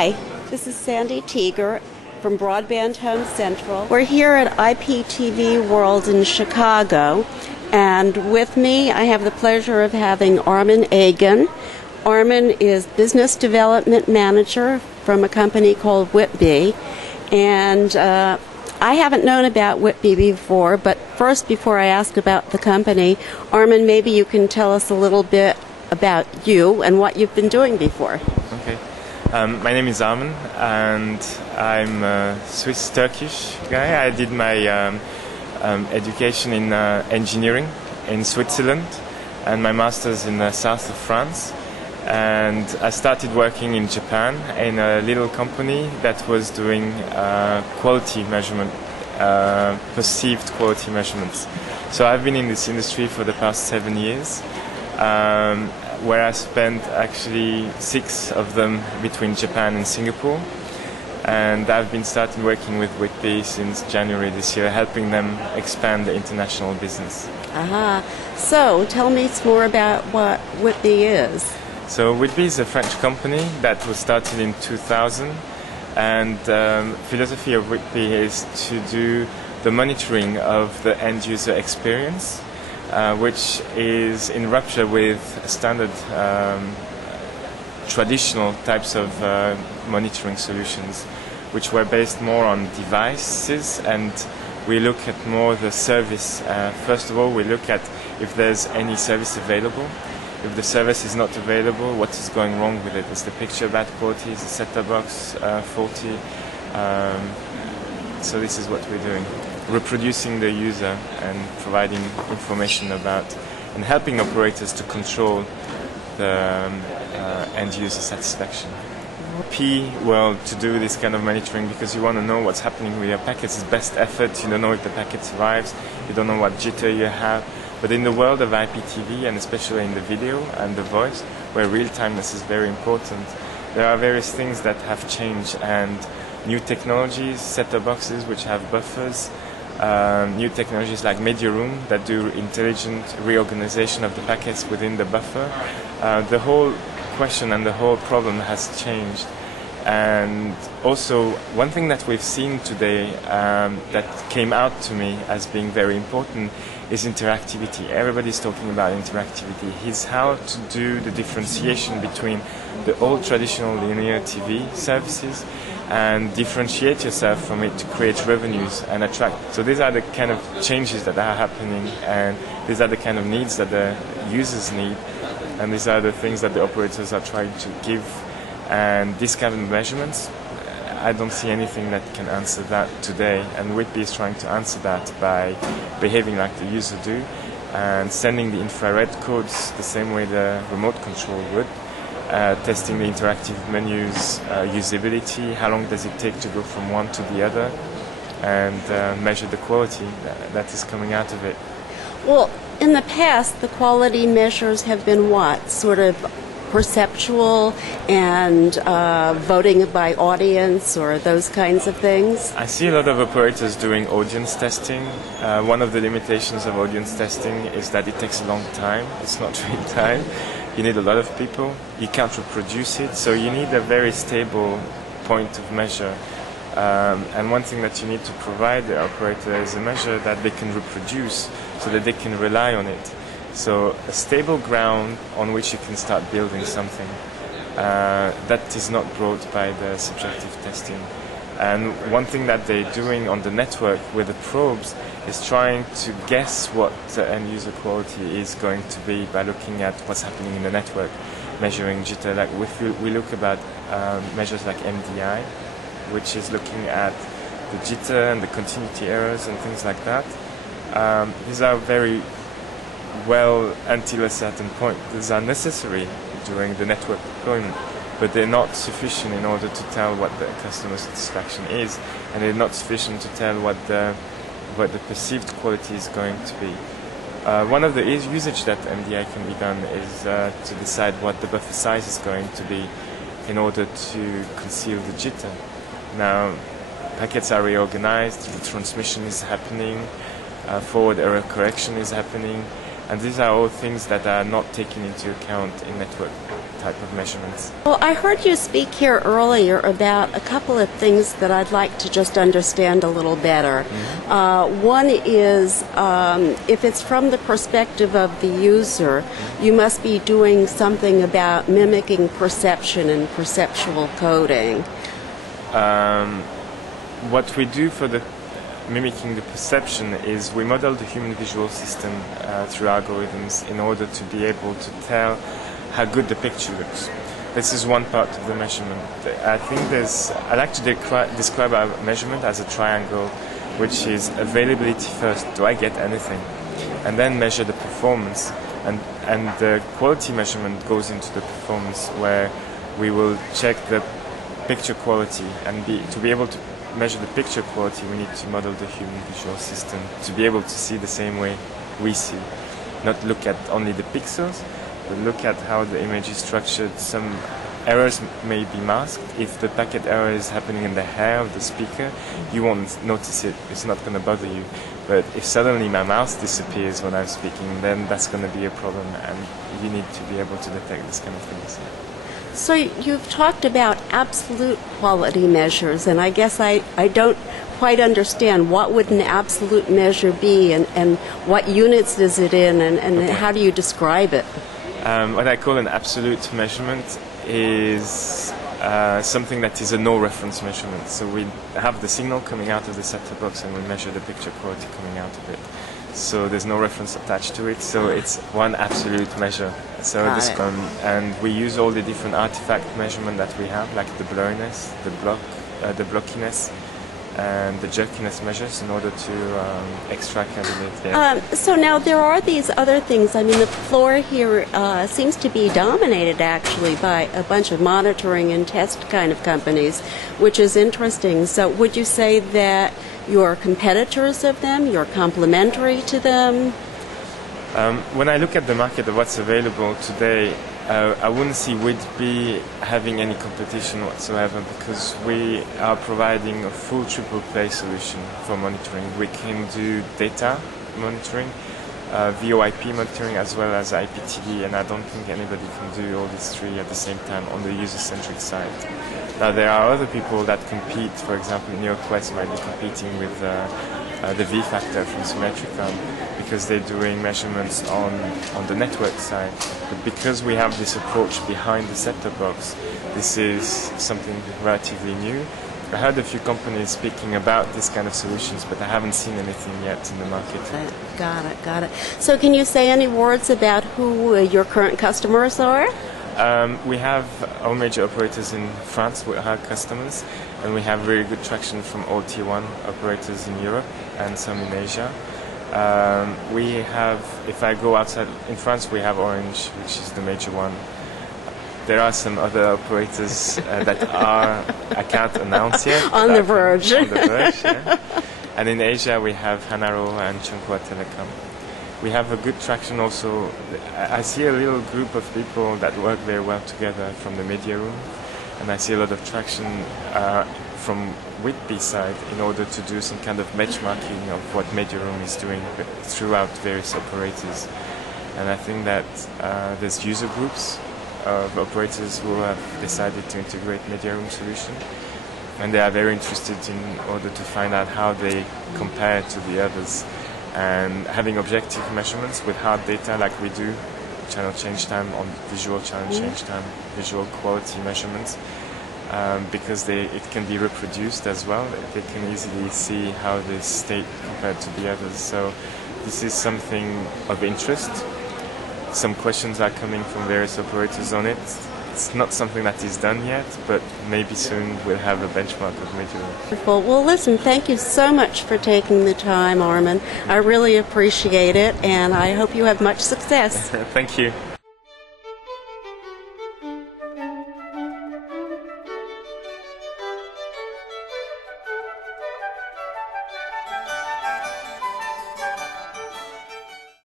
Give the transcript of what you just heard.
Hi, this is Sandy Teger from Broadband Home Central. We're here at IPTV World in Chicago, and with me I have the pleasure of having Arman Aygen. Arman is Business Development Manager from a company called Witbe, and I haven't known about Witbe before, but first, before I ask about the company, Arman, maybe you can tell us a little bit about you and what you've been doing before. Okay. My name is Arman, and I'm a Swiss-Turkish guy. I did my education in engineering in Switzerland and my master's in the south of France. And I started working in Japan in a little company that was doing quality measurement, perceived quality measurements. So I've been in this industry for the past 7 years. Where I spent actually 6 of them between Japan and Singapore. And I've been starting working with Witbe since January this year, helping them expand the international business. Aha. So tell me more about what Witbe is. So Witbe is a French company that was started in 2000. And the philosophy of Witbe is to do the monitoring of the end user experience, which is in rupture with standard traditional types of monitoring solutions, which were based more on devices, and we look at more the service. First of all, we look at if there's any service available. If the service is not available, what is going wrong with it? Is the picture bad quality? Is the set-top box faulty? So this is what we're doing. Reproducing the user and providing information about and helping operators to control the end user satisfaction. Well, to do this kind of monitoring because you want to know what's happening with your packets. It's best effort. You don't know if the packet arrives. You don't know what jitter you have. But in the world of IPTV, and especially in the video and the voice, where real-timeness is very important, there are various things that have changed, and new technologies, set-top boxes which have buffers, new technologies like media room that do intelligent reorganization of the packets within the buffer. The whole question and the whole problem has changed. And also, one thing that we've seen today that came out to me as being very important is interactivity. Everybody's talking about interactivity. It's how to do the differentiation between the old traditional linear TV services and differentiate yourself from it to create revenues and attract. So these are the kind of changes that are happening, and these are the kind of needs that the users need, and these are the things that the operators are trying to give. And these kind of measurements, I don't see anything that can answer that today, and Witbe is trying to answer that by behaving like the user do and sending the infrared codes the same way the remote control would, testing the interactive menus, usability, how long does it take to go from one to the other, and measure the quality that is coming out of it. Well, in the past, the quality measures have been what? Sort of perceptual and voting by audience or those kinds of things? I see a lot of operators doing audience testing. One of the limitations of audience testing is that it takes a long time. It's not real time. You need a lot of people. You can't reproduce it, so you need a very stable point of measure. And one thing that you need to provide the operator is a measure that they can reproduce so that they can rely on it. So a stable ground on which you can start building something that is not brought by the subjective testing. And one thing that they're doing on the network with the probes is trying to guess what the end user quality is going to be by looking at what's happening in the network, measuring jitter. Like we look about measures like MDI, which is looking at the jitter and the continuity errors and things like that. These are very well until a certain point. These are necessary during the network deployment, but they're not sufficient in order to tell what the customer satisfaction is, and they're not sufficient to tell what the perceived quality is going to be. One of the usage that MDI can be done is to decide what the buffer size is going to be in order to conceal the jitter. Now, packets are reorganized, the transmission is happening, forward error correction is happening, And these are all things that are not taken into account in network type of measurements. Well, I heard you speak here earlier about a couple of things that I'd like to just understand a little better. One is if it's from the perspective of the user, you must be doing something about mimicking perception and perceptual coding. What we do for the mimicking the perception is we model the human visual system through algorithms in order to be able to tell how good the picture looks. This is one part of the measurement. I think I like to describe our measurement as a triangle, which is availability first, do I get anything? And then measure the performance. And the quality measurement goes into the performance, where we will check the picture quality, and to be able to measure the picture quality, we need to model the human visual system to be able to see the same way we see. Not look at only the pixels, but look at how the image is structured. Some errors may be masked. If the packet error is happening in the hair of the speaker, you won't notice it. It's not going to bother you. But if suddenly my mouse disappears when I'm speaking, then that's going to be a problem, and you need to be able to detect this kind of things. So you've talked about absolute quality measures, and I guess I don't quite understand what would an absolute measure be, and what units is it in, and Okay. how do you describe it? What I call an absolute measurement is something that is a no reference measurement. So we have the signal coming out of the set-top box and we measure the picture quality coming out of it. So there's no reference attached to it, so it's one absolute measure. So and we use all the different artifact measurement that we have, like the blurriness, the blockiness, and the jerkiness measures in order to extract out of it. So now there are these other things. I mean, the floor here seems to be dominated actually by a bunch of monitoring and test kind of companies, which is interesting. So would you say that you're competitors of them, you're complementary to them? When I look at the market of what's available today, I wouldn't see Witbe having any competition whatsoever, because we are providing a full triple play solution for monitoring. We can do data monitoring, VoIP monitoring, as well as IPTV, and I don't think anybody can do all these three at the same time on the user-centric side. Now there are other people that compete. For example, NeoQuest might be competing with the V-Factor from Symmetricon, because they're doing measurements on the network side. But because we have this approach behind the set-top box, this is something relatively new. I heard a few companies speaking about this kind of solutions, but I haven't seen anything yet in the market. Got it. So can you say any words about who your current customers are? We have all major operators in France with our customers, and we have very good traction from all Tier 1 operators in Europe and some in Asia. We have, if I go outside, in France we have Orange, which is the major one. There are some other operators that I can't announce yet. On the verge. On the verge, yeah. And in Asia we have Hanaro and Changhua Telecom. We have a good traction also. I see a little group of people that work very well together from the media room, and I see a lot of traction from Witbe side in order to do some kind of benchmarking of what media room is doing throughout various operators. And I think that there's user groups of operators who have decided to integrate media room solution, and they are very interested in order to find out how they compare to the others. And having objective measurements with hard data like we do, channel change time on visual channel change time, visual quality measurements, because it can be reproduced as well. They can easily see how they state compared to the others. So this is something of interest. Some questions are coming from various operators on it. It's not something that is done yet, but maybe soon we'll have a benchmark of media. Wonderful. Well, listen, thank you so much for taking the time, Arman. I really appreciate it, and I hope you have much success. Thank you.